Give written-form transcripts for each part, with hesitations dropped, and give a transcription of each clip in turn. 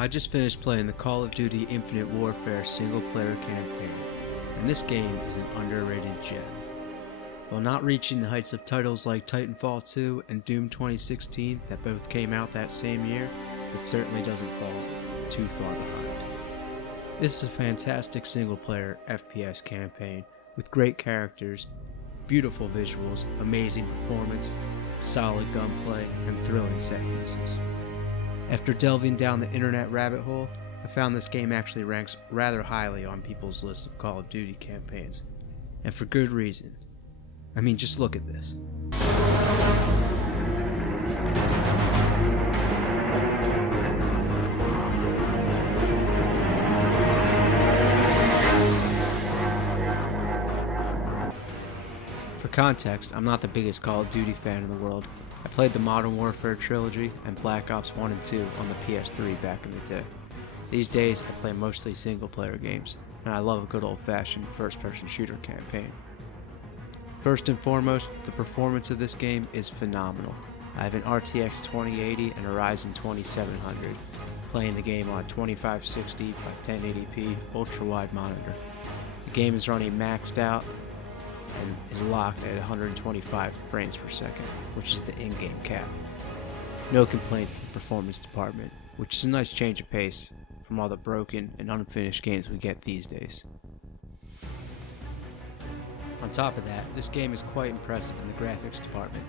I just finished playing the Call of Duty Infinite Warfare single-player campaign, and this game is an underrated gem. While not reaching the heights of titles like Titanfall 2 and Doom 2016 that both came out that same year, it certainly doesn't fall too far behind. This is a fantastic single-player FPS campaign with great characters, beautiful visuals, amazing performance, solid gunplay, and thrilling set pieces. After delving down the internet rabbit hole, I found this game actually ranks rather highly on people's lists of Call of Duty campaigns. And for good reason. I mean, just look at this. For context, I'm not the biggest Call of Duty fan in the world. I played the Modern Warfare trilogy and Black Ops 1 and 2 on the PS3 back in the day. These days, I play mostly single-player games, and I love a good old-fashioned first-person shooter campaign. First and foremost, the performance of this game is phenomenal. I have an RTX 2080 and a Ryzen 2700, playing the game on 2560 by 1080p ultra-wide monitor. The game is running maxed out and is locked at 125 frames per second, which is the in-game cap. No complaints to the performance department, which is a nice change of pace from all the broken and unfinished games we get these days. On top of that, this game is quite impressive in the graphics department.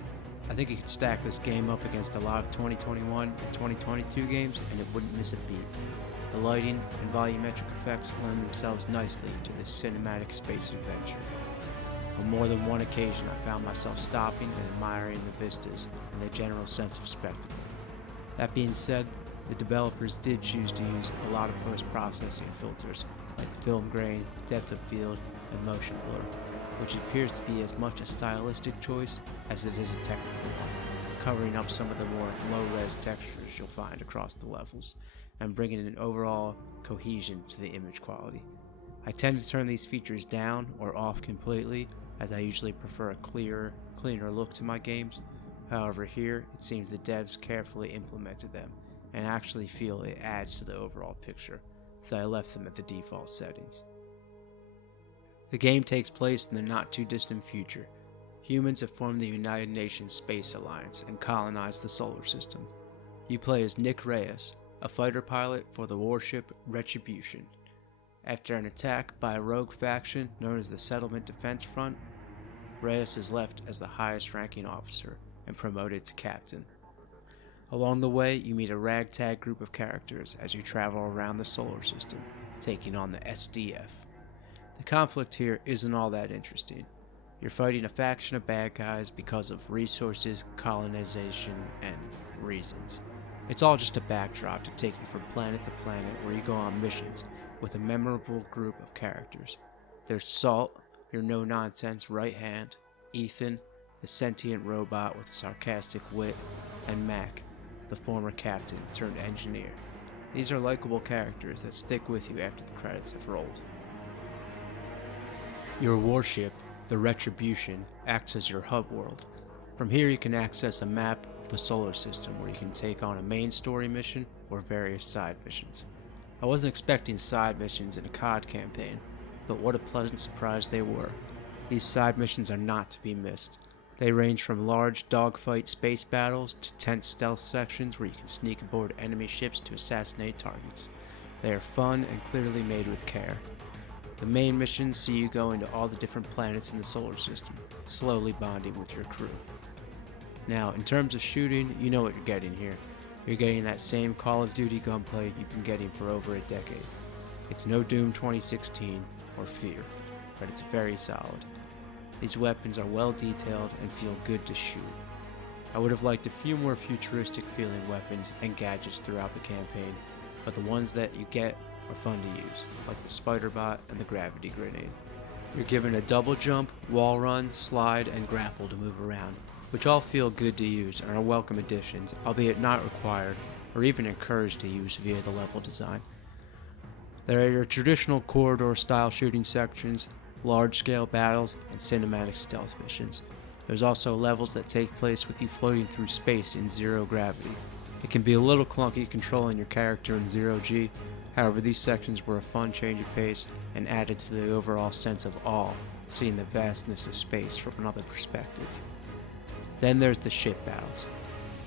I think you could stack this game up against a lot of 2021 and 2022 games and it wouldn't miss a beat. The lighting and volumetric effects lend themselves nicely to this cinematic space adventure. On more than one occasion, I found myself stopping and admiring the vistas and the general sense of spectacle. That being said, the developers did choose to use a lot of post-processing filters like film grain, depth of field, and motion blur, which appears to be as much a stylistic choice as it is a technical one, covering up some of the more low-res textures you'll find across the levels, and bringing an overall cohesion to the image quality. I tend to turn these features down or off completely, as I usually prefer a clearer, cleaner look to my games. However, here it seems the devs carefully implemented them and actually feel it adds to the overall picture, so I left them at the default settings. The game takes place in the not too distant future. Humans have formed the United Nations Space Alliance and colonized the solar system. You play as Nick Reyes, a fighter pilot for the warship Retribution. After an attack by a rogue faction known as the Settlement Defense Front, Reyes is left as the highest ranking officer and promoted to captain. Along the way, you meet a ragtag group of characters as you travel around the solar system, taking on the SDF. The conflict here isn't all that interesting. You're fighting a faction of bad guys because of resources, colonization, and reasons. It's all just a backdrop to take you from planet to planet where you go on missions with a memorable group of characters. There's Salt, your no-nonsense right hand, Ethan, the sentient robot with a sarcastic wit, and Mac, the former captain turned engineer. These are likable characters that stick with you after the credits have rolled. Your warship, the Retribution, acts as your hub world. From here you can access a map of the solar system where you can take on a main story mission or various side missions. I wasn't expecting side missions in a COD campaign, but what a pleasant surprise they were. These side missions are not to be missed. They range from large dogfight space battles to tense stealth sections where you can sneak aboard enemy ships to assassinate targets. They are fun and clearly made with care. The main missions see you go into all the different planets in the solar system, slowly bonding with your crew. Now, in terms of shooting, you know what you're getting here. You're getting that same Call of Duty gunplay you've been getting for over a decade. It's no Doom 2016 or Fear, but it's very solid. These weapons are well detailed and feel good to shoot. I would have liked a few more futuristic feeling weapons and gadgets throughout the campaign, but the ones that you get are fun to use, like the Spider Bot and the Gravity Grenade. You're given a double jump, wall run, slide, and grapple to move around, which all feel good to use and are welcome additions, albeit not required or even encouraged to use via the level design. There are your traditional corridor-style shooting sections, large-scale battles, and cinematic stealth missions. There's also levels that take place with you floating through space in zero gravity, It can be a little clunky controlling your character in Zero G, however these sections were a fun change of pace and added to the overall sense of awe, seeing the vastness of space from another perspective. Then there's the ship battles.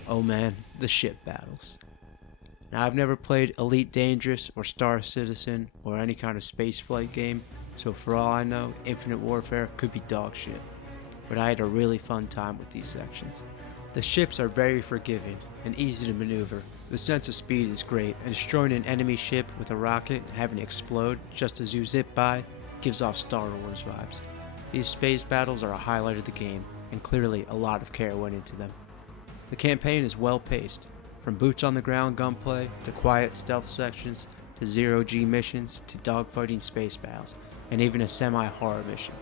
Oh man, the ship battles. Now I've never played Elite Dangerous or Star Citizen or any kind of spaceflight game, so for all I know, Infinite Warfare could be dog shit. But I had a really fun time with these sections. The ships are very forgiving and easy to maneuver. The sense of speed is great, and destroying an enemy ship with a rocket and having it explode just as you zip by gives off Star Wars vibes. These space battles are a highlight of the game, and clearly a lot of care went into them. The campaign is well paced, from boots on the ground gunplay to quiet stealth sections to Zero-G missions to dogfighting space battles, and even a semi-horror mission.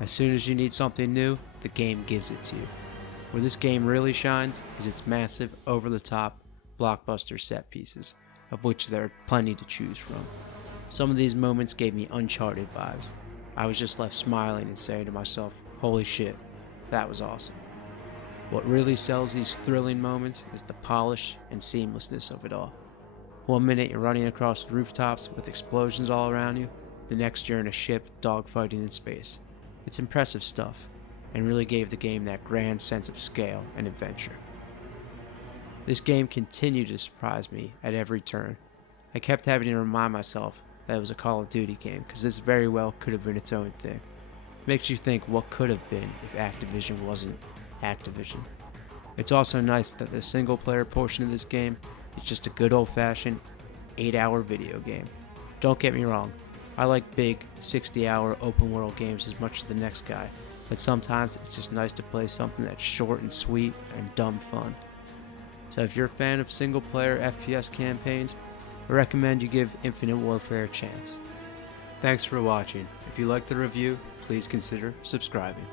As soon as you need something new, the game gives it to you. Where this game really shines is its massive, over-the-top, blockbuster set pieces, of which there are plenty to choose from. Some of these moments gave me Uncharted vibes. I was just left smiling and saying to myself, holy shit, that was awesome. What really sells these thrilling moments is the polish and seamlessness of it all. One minute you're running across the rooftops with explosions all around you, the next you're in a ship dogfighting in space. It's impressive stuff, and really gave the game that grand sense of scale and adventure. This game continued to surprise me at every turn. I kept having to remind myself that it was a Call of Duty game, because this very well could have been its own thing. It makes you think what could have been if Activision wasn't Activision. It's also nice that the single player portion of this game is just a good old-fashioned 8-hour video game. Don't get me wrong, I like big 60-hour open world games as much as the next guy, but sometimes it's just nice to play something that's short and sweet and dumb fun. So if you're a fan of single player FPS campaigns, I recommend you give Infinite Warfare a chance. Thanks for watching. If you liked the review, please consider subscribing.